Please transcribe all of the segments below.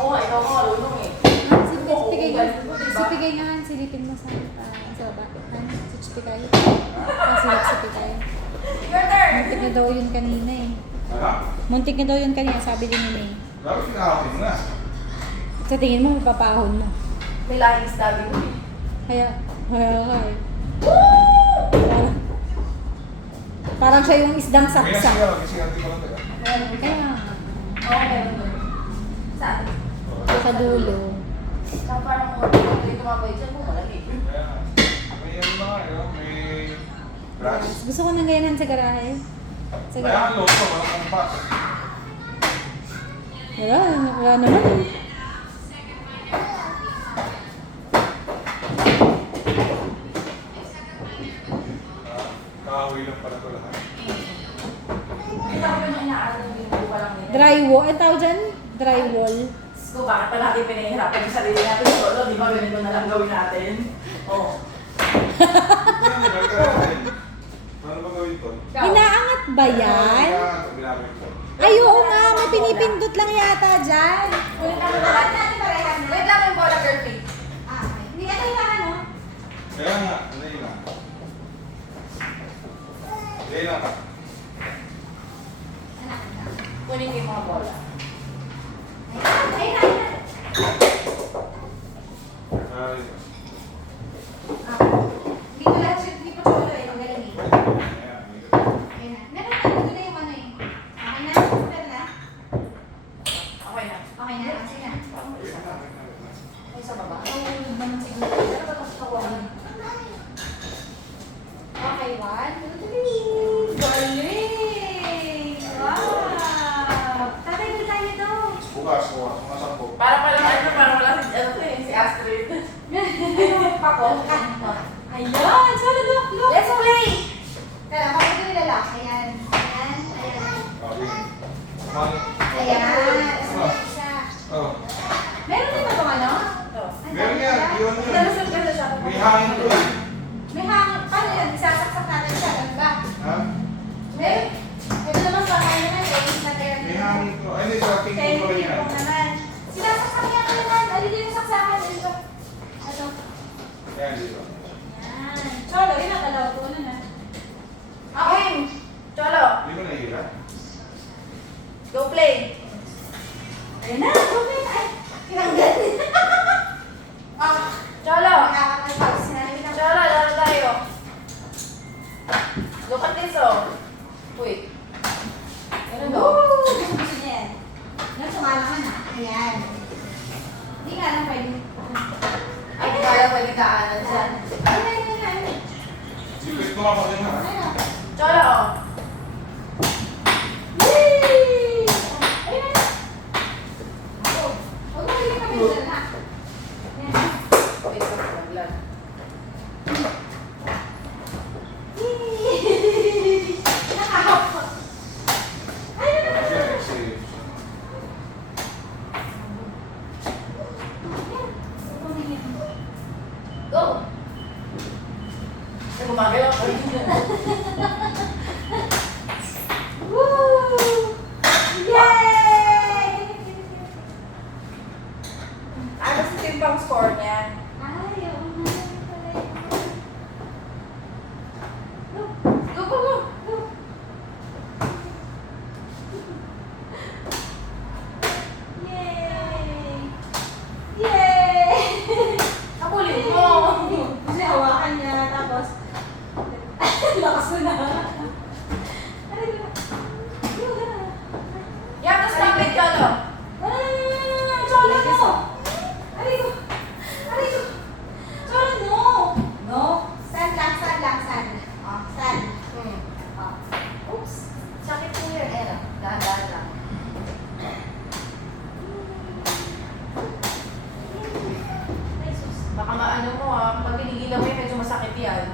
Ako nga, ikaw nga marunong eh. Sipigay nga, silipin mo sa baba. Sipigay. Silip sipigay. Your turn! Muntik na daw yun kanina eh. Ano? Muntik na daw yun kanina, sabi din ni May. Bakit kinakakin mo na? Sa tingin mo, mapapahon mo. May lahing stabi mo eh. Kaya eh. Parang siya yung isdang May saksak. nasigaw, nasigaw ko lang tayo. Meron ka. Kaya, Oo, meron doon. Saan? sa dulo. Saan parang kung tumabay dyan mo, malamig. Kaya nga. May ano na nga, may brush. Gusto ko nang gayanan sa garahe. Sa Kaya garahe. ang loob ko, walang kumpas. Wala naman eh. Kahoy lang pala ito lahat. Hindi ako yung inaaral ng linggo pa lang nila. Drywall. Ang tawag dyan? Drywall. So, bakit pa natin pinahihirapan yung sarili natin? Solo, di ba ganito na lang gawin natin? Oo. Ano ba ito? Paano ba gawin ito? Inaangat ba yan? Binabalik ko. Ay, oo nga. May pinipindot lang yata dyan. Wait lang, natin parehan. Wait lang yung bola, girl, please. Hindi ka kailangan, no? Kaya nga, ano yun lang. Kaya lang ka. Kunin ko yung mga bola. Ay, Dito lahat siya, hindi pa solo eh. Magaling eh. ayan, may ganun. Ayun na. Meron na, dito na yung ano eh. Okay na? Meron na? Okay na. Okay na? Sige na. Ay, sa baba. Mahulog naman siguro. Pero ba't ako kawalan? Okay, 1, 2, 3. Galing! Wow! Tatay, doon tayo daw. Bukas, mga sampo. Para pala para wala si, ano to eh, si Astrid. Ay, pako. Ayan! Solo, look, look! Let's play! Tara, kapag ito nila lang. Ayan. Ayan. Ayan. Okay. Kumano? Ayan. Isa. Oh. Meron din ba itong ano? Ito. Ang Meron dami yan, pala. yun yun. Nalusot ka sa siya. May hangin ko eh. May hangin. Paano yan? Isasaksak natin siya. Ganun ba? Ha? Meron. Ito naman sa kanya naman. Ladies na kayo. May hangin ko. Ay, hindi, sa tingin ko rin yan. naman. Sinasaksak niya ko naman. Alin din yung saksakan. Dito. Ito. Yan, di ba? Yan. Cholo, yun ang dalaw ko na. Okay. Cholo, Hindi ko nahihirap. go play. Ayun na. Okay. Ay. Tinanggal. Cholo. Nakakapag sinabi na. Cholo, laro tayo. Look at this, oh. Wait. Ganun, oh. Woo! Gusto niya yan. Yan, sumalaman na. Ayan. Hindi nga lang pwede. Ay, di kaya pwede kaanan dyan. Ayun. Secret ko nga pa rin ha. Ayun. Cholo, oh. Yay! Ayun. Huwag mo hindi kami dyan, ha? Ayan. Wait, naglag. Yay! Nakakapa. Ayun. Tapos yan, exhale. Go! Ay, gumagalaw ko. Woo! Yay! Ano si Timbang score niya? Ay, oo nga. Go. Go, go, go! Go. Yay! Yay! Kapulin mo! Kasi hawakan niya, tapos lakas mo na. Aray ko. You have to stop it, Cholo. Cholo, no! Aray ko. Aray ko. Cholo, no! No. Stand lang, stand lang, stand. Oh, stand. Oh. Oops. Sakit po yun. Ayan, dahan-dahan lang. Ay, sus. Baka maano mo ah, pag pinigilan mo yun, medyo masakit yan.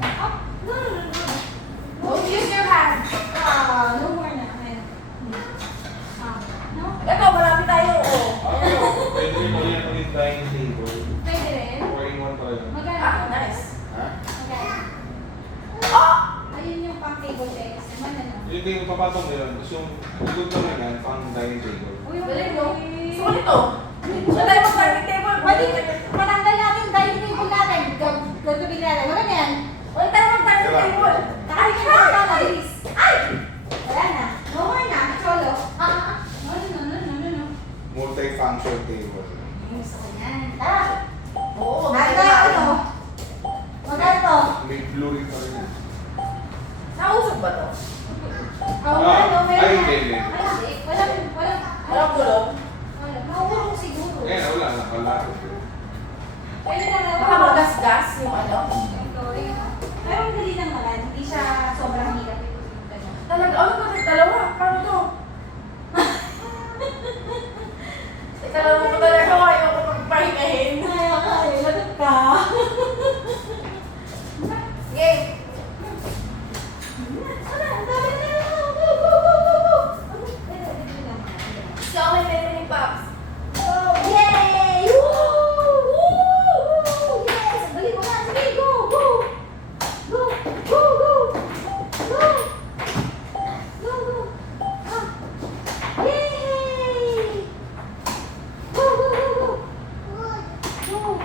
Ah, no, no, no, no. Don't use your hand. Ah, no more na. Ayan. Ah, no? Ito, marami tayo, oh. Pwede rin mo yan ulit dining table. Pwede rin. 4-in-1 pala yun. Magkano? Ah, nice. Ha? Magkano? Oh! Ayun yung pang table tennis naman, ano? Yung tingin papatong nila, tapos yung likod naman yan, pang dining table. Uy, Galing, no? galing. Gusto ko nito. Saan tayo mag-dining table? Pwede, matanggal natin yung dining table natin. Gagawin natin. Wala na yan. Wala tayo mag-dining table. Ay, na, mabilis. Ay! Wala na. No more na. Solo. No, no, no, no, no, no. Multi-function table. Gusto ko yan. Tara. Oo. Magkano ano? Magkano to? May blue rin pa rin yan. Nausog ba to? Ano, meron ay, na. hindi. Ay, hindi. Walang. Walang gulong? Wala. Mahulog siguro. Eh, wala. Nakala. Pwede na lang. Baka magas-gas yung ano. Pero ang dali lang naman. Hindi siya sobrang hirap. Talaga, ano ba dalawa? Paano to? Ikalawa ko talaga, ayaw ko pagpahingahin. Ay, lagot ka. Game! Ang dami na. Go, go, go, go, go. So, may memory pops. Yay! Woo! Woo! Yes! Ang galing mo na. Sige, go, go. Go, go, go. Go. Go, go. Ah. Yay! Go, go, go, go. Go. Go.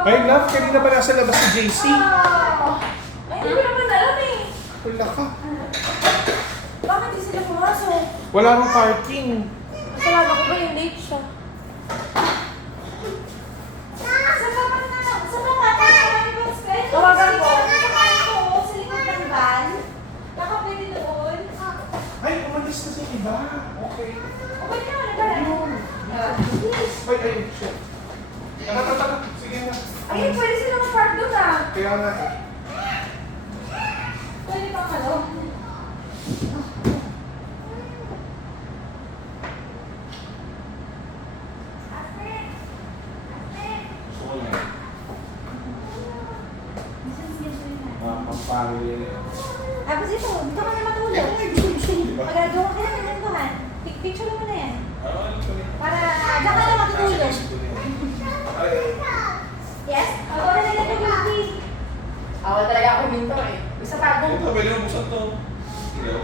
Ay, love, kanina pa nasa labas si JC. Ay, hindi ko naman alam eh. Wala ka. Bakit di sila pumasok? Wala nang parking. Kasalanan ko ba yung late siya? Tawagan ko. Ay, umalis na si iba. Okay. Ayun. Ay, shit. Tara. Sige na. Ay, pwede sila mag-park doon ah. Kaya nga eh. Gusto ko yan. Pang-family na yan. Tapos ito, dito ka na matulog. Gusto mo, di ba? Magagawa ka na ng gantuhan. Picture mo na yan. Ano ko yan? Para, dyan ka na matutulog. Nasa isip ko na yan. Ay, Yes? Ako na nila ng beauty. Ako talaga ako minto eh. Isa pa ito, ako. pwede mo buksan to. Hello?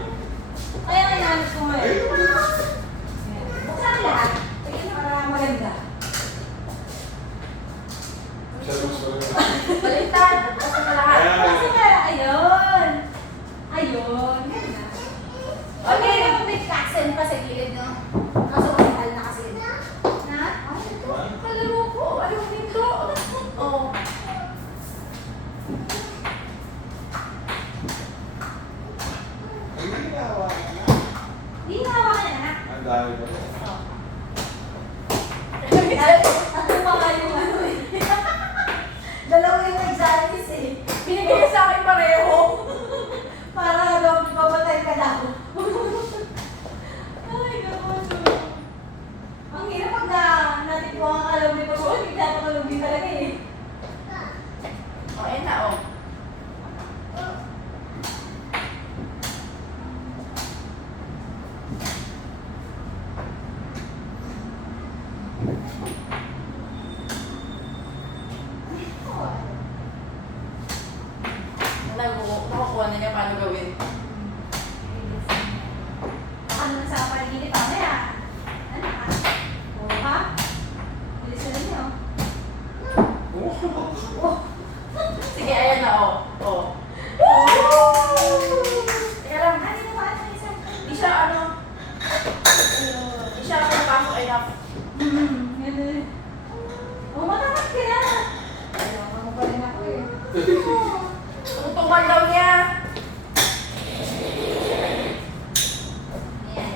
Kaya nga nahanap ko ngayon. Ay, Buksan ang lahat. Para maganda. siya gusto rin. Baliktad. Basta na lahat. Kasi nga, ayun. Ayun. Ganda. Okay, may accent pa sa gilid, no? Kaso kasi mahal na kasi. Na? Ay, ito. Kalaro ko. Ayaw minto. Oh. Ay, hindi nahawa ka na. Hindi na hawakan na, anak. Ang dami pa rin. At mga yung ano eh. Dalawa yung examis eh. Binigay niya sa akin pareho. Para mabatay ka daw. Ay, gano'n. Ang hirap pag natipuan ka alam mo ito. Hindi dapat kalugin talaga eh. Oh, ayun na oh. Nakakuha na niya paano gawin. Ano na sa paligid mamaya? Ano ka? Oo ha? Bilisan na niyo. Sige, ayan na oh. Oh. Teka lang. Ano na ba? Ano na isa? Di siya ano. Di siya napasok enough. Ganun. Oh, matakas ka na. Ayaw mo pa rin ako eh. Tutukan daw niya. Ayan.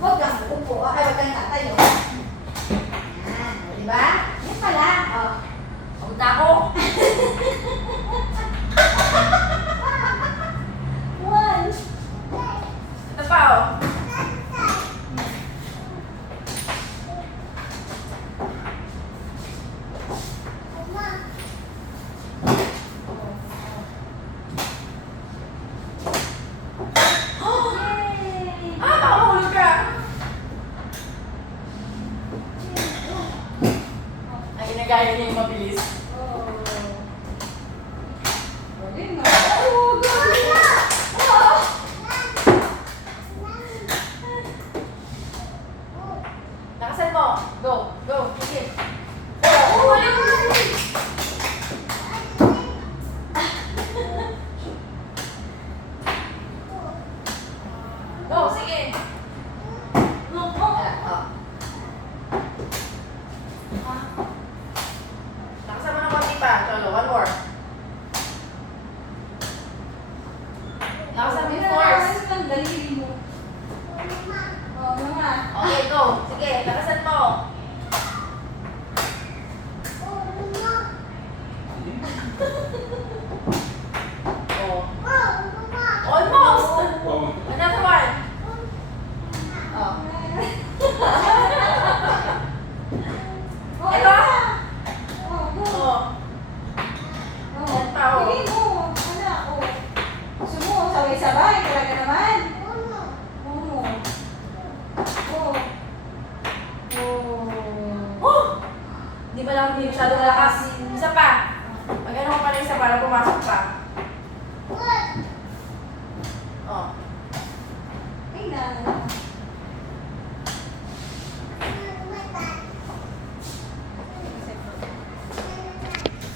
Huwag kang upo. Ay, huwag kang tatayo. Ayan. O, diba? Yan pala. Oh. Huwag na ako. One. Ito pa oh. Yay! Ah, baka mahulog ka. Ginagaya niya yung mabilis. Oh. Galing na. Oh, galing na. Oh. Lakasan mo. Go. Go. Sige. Oh, wala mo. Go. Sige. No. Oh. Lakasan mo ng konti pa. Cholo, one more. Lakasan mo yung force. Ano ang daliri mo? Oh, mama. Okay, go. Sige, lakasan mo. Oh. Almost. Wow. Another one. Oh. Oh, Ito. Oh, go. Oh. Oh. Yan pa, oh. Pili mo. Anak, oh. Gusto mo, sabay-sabay. Talaga naman. Oh. Oh. Oh. Oh! Hindi ba lang hindi masyado malakas? Isa pa. Mag-ano ko pa rin isa para pumasok pa. Oh. Ay, na.